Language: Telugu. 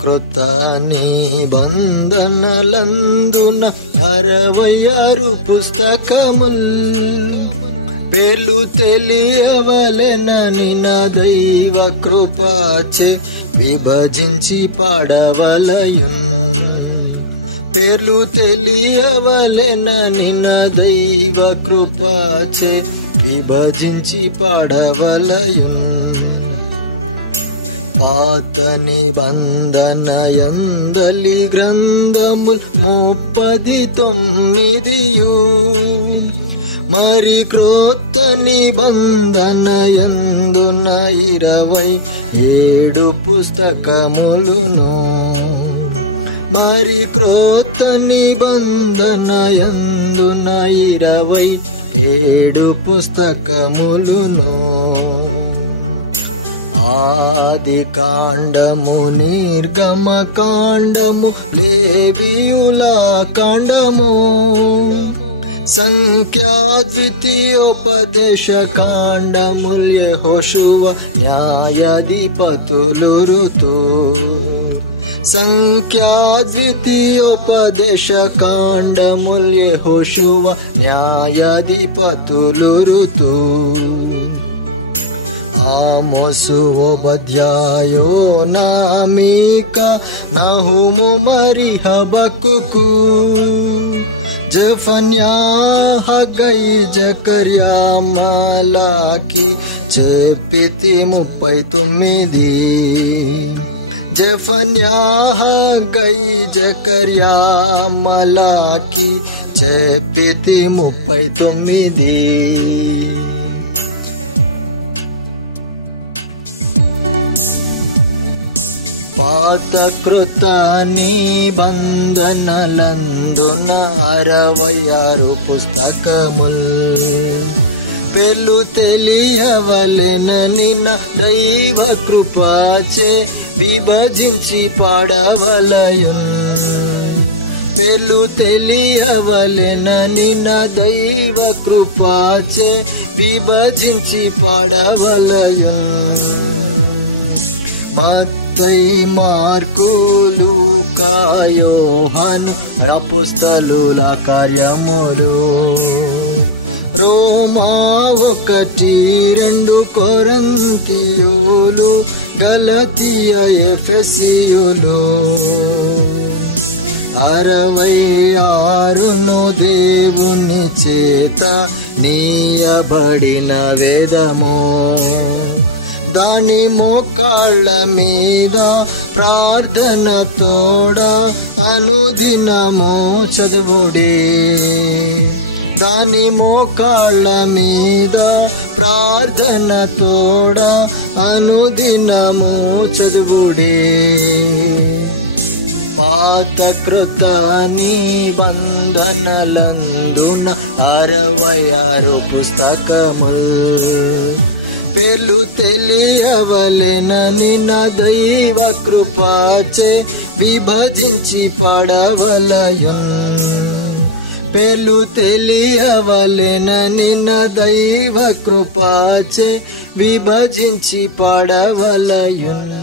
క్రొత్త నిబంధనలందున 66 పుస్తకముల్ పేర్లు తెలియవలెనని నా దైవ కృపచే విభజించి పాడవలయున్. పేర్లు తెలియవలెనని నా దైవ కృపచే విభజించి పాడవలయున్. పాత నిబంధనయందలి గ్రంథముల్ 39 మరి క్రొత్త నిబంధనయందున 27 పుస్తకములును. మరి క్రొత్త నిబంధనయందున 27 పుస్తకములును. ఆది కాండము, నిర్గమ కాండము, లేవీయుల కాండము, సంఖ్యా ద్వితీయోపదేశ కాండముల్, యెహోషువ న్యాయాధిపతులు, ఋతు. సంఖ్యా ద్వితీయోపదేశ కాండముల్, యెహోషువ న్యాయాధిపతులు, ఋతు. ఆమోసు, ఓబద్యాయో, నామీకా, నహుము, మరి హబక్కుకు, జెఫన్యా, హగ్గై, జకర్యా, మలాకి చెప్పితి 39. జెఫన్యా, హగ్గై, జకర్యా, మలాకి చెప్పితి 39. పాత కృత నిబంధనలందున 66 పుస్తకముల్ పేర్లు తెలియవలెనని నా దైవ కృపచే విభజించి పాడవలయున్. పేర్లు తెలియవలెనని నా దైవ కృపచే విభజించి పాడవలయున్. మత్తయి, మార్కు, లూకా, యోహాను అపోస్తలుల కార్యములు, రోమా 1, 2 కొరింథీయులు, గలతీయ, ఎఫెసీయులు. 66 దేవుని చేత నీయబడిన వేదము, దాని మోకాళ్ళ మీద ప్రార్థన తోడ అనుదినము చదువుడే. దాని మోకాళ్ళ మీద ప్రార్థన తోడ అనుదినము చదువుడే. పాత కృత నిబంధనలందున 66 పుస్తకముల్ పేర్లు తెలియవలెనని నా దైవ కృపచే విభజించి పాడవలయున్. పేర్లు తెలియవలెనని నా దైవ కృపచే విభజించి పాడవలయున్.